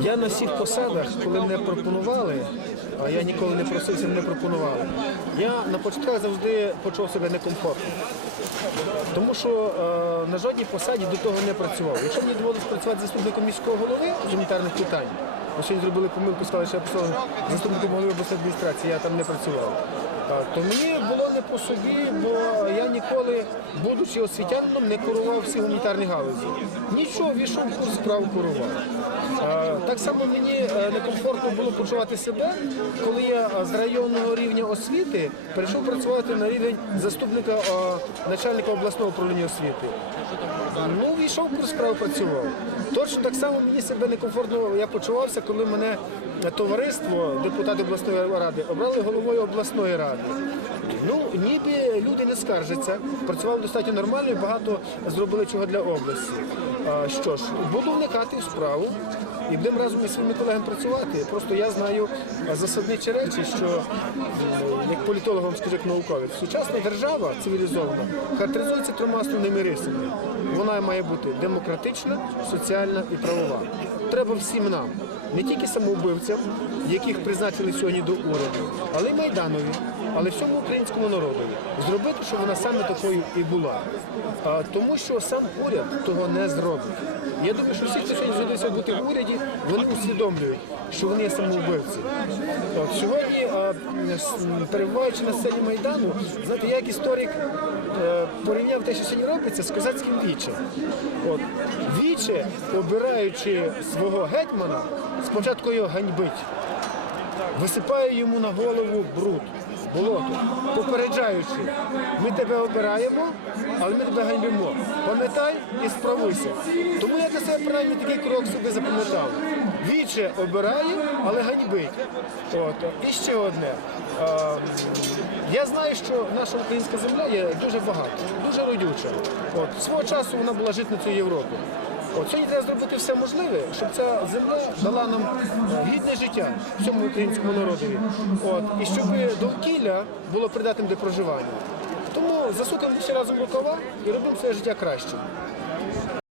Я на всіх посадах, коли мене пропонували, а я ніколи не просився, мене пропонували. Я на початках завжди почув себе некомфортно. Тому що е, на жодній посаді до того не працював. Якщо мені доводилось працювати заступником міського голови з гуманітарних питань, бо сьогодні зробили помилку, сказали, що я працював заступником голови обласної адміністрації, я там не працював. То мені було не по собі, бо я ніколи, будучи освітянином, не курував всі гуманітарні галузі. Нічого, війшов в курс справ курував. Так само мені е, некомфортно було почувати себе, коли я е, з районного рівня освіти перейшов працювати на рівень заступника е, начальника обласного управління освіти. Ну, війшов курс справ, працював. Точно так само мені себе некомфортно я почувався, коли мене товариство, депутати обласної ради, обрали головою обласної ради. Ну, ніби люди не скаржаться, працював достатньо нормально і багато зробили чого для області. Що ж, буду вникати в справу і будемо разом із своїми колегами працювати. Просто я знаю засадничі речі, що як політолог вам як науковець, сучасна держава цивілізована характеризується трьома основними рисами. Вона має бути демократична, соціальна і правова. Треба всім нам, не тільки самоубивцям, яких призначили сьогодні до уряду, але й Майданові, але всьому українському народові зробити, щоб вона саме такою і була. Тому що сам уряд того не зробить. Я думаю, що всі, хто сьогодні згодився бути в уряді, вони усвідомлюють, що вони є самоубивці. От, сьогодні, перебуваючи на сцені Майдану, знаєте, я як історик е, порівняв те, що сьогодні робиться, з козацьким вічем. От, віче, обираючи свого гетьмана, спочатку його ганьбить висипає йому на голову бруд, болото, попереджаючи, ми тебе обираємо, але ми тебе ганьбимо. Пам'ятай і справуйся. Тому я для себе принаймні такий крок собі запам'ятав. Віче обирає, але ганьбить. От. І ще одне. А, я знаю, що наша українська земля є дуже багата, дуже родюча. От. Свого часу вона була житницею Європи. От сьогодні треба зробити все можливе, щоб ця земля дала нам е, гідне життя всьому українському народові. От, і щоб довкілля було придатним для проживання. Тому засукаємо всі разом рукава і робимо своє життя кращим.